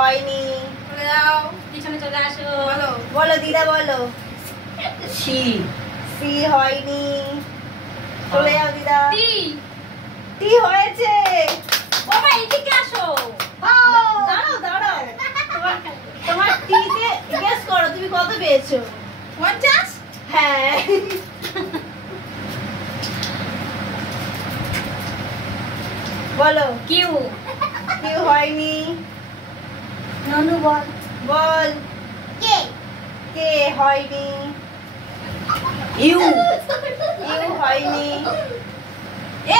হয়নি। চলে যাও, পিছনে চলে আসো। বলো বলো দিদা বলো। সি সি হয়নি। চলে যাও দিদা। টি। টি হয়েছে। বাবা এদিকে আসো। দাঁড়াও দাঁড়াও, তোমার টিতে গেস করো তুমি কত পেয়েছো। 50। হ্যাঁ। বলো। কিউ। কিউ হয়নি। ননু বল। বল। কে কে হয়নি। ইউ ইউ হয়নি।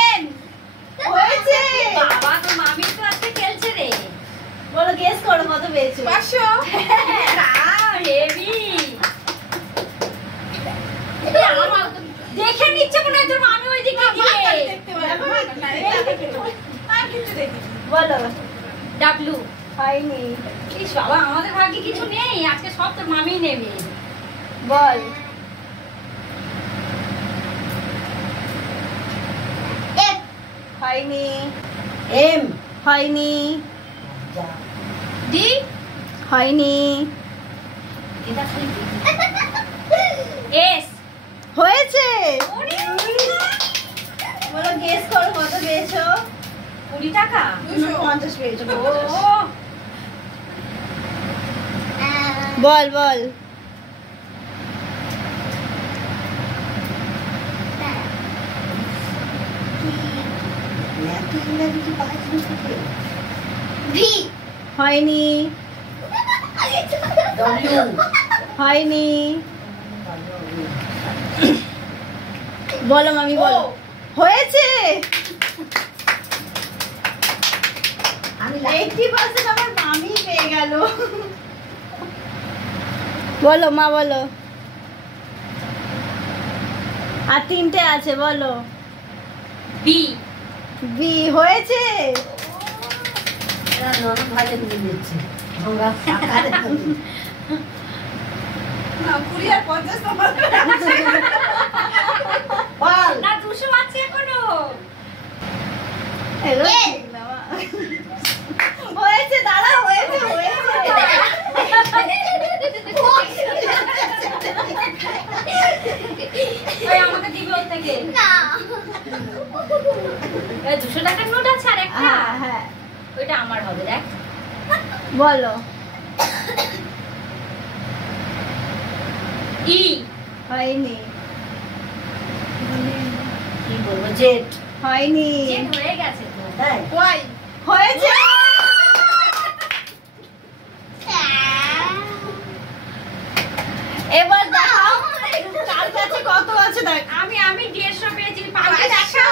এন। হয়েছে। বাবা তো মামি তো আজকে খেলছে রে। বলো গেস করো কত পেয়েছো। 500। না হেভি। দেখে নিচ্ছে মনে হয় তোর মামি ওইদিকে গিয়ে। বলো। ডাব্লু। হয়নি। ইস বাবা আমাদের ভাগ্যে কিছু নেই, আজকে সব তোর মামি নেবে। বল। এফ হয়নি। এম হয়নি। ডি। হয়নি। এটা খালি এস। হয়েছে। ওরে বলো গেস করো কত পেয়েছো। 20 টাকা। 50 পেয়েছো। ও বল বল। ভি হয়নি। ডব্লিউ হয়নি। বলো মামি বলো। হয়েছে। আমি 80% আমার মামি পেয়ে গেল। বলো মা বলো। আর 3টে আছে বলো। বি। বি হয়েছে। নরম ভাজে দিয়ে দিচ্ছি আমরা সাকারে না 20 আর 50 তোমার। বল না 200 আছে এখনো। হয়েছে দাঁড়া হয়েছে হয়েছে। ওই আমাকে দিবে ওর থেকে। না এই 200 টাকার নোট আছে আর একটা। হ্যাঁ হ্যাঁ ওইটা আমার হবে দেখ। বলো। ই। হয়নি। কি বলবো জেড হয়নি। জেড হয়ে গেছে তো। তাই ওয়াই। হয়েছে। এবার দেখাও কার কাছে কত আছে দেখ। আমি 150 পেয়েছি। পাবি 100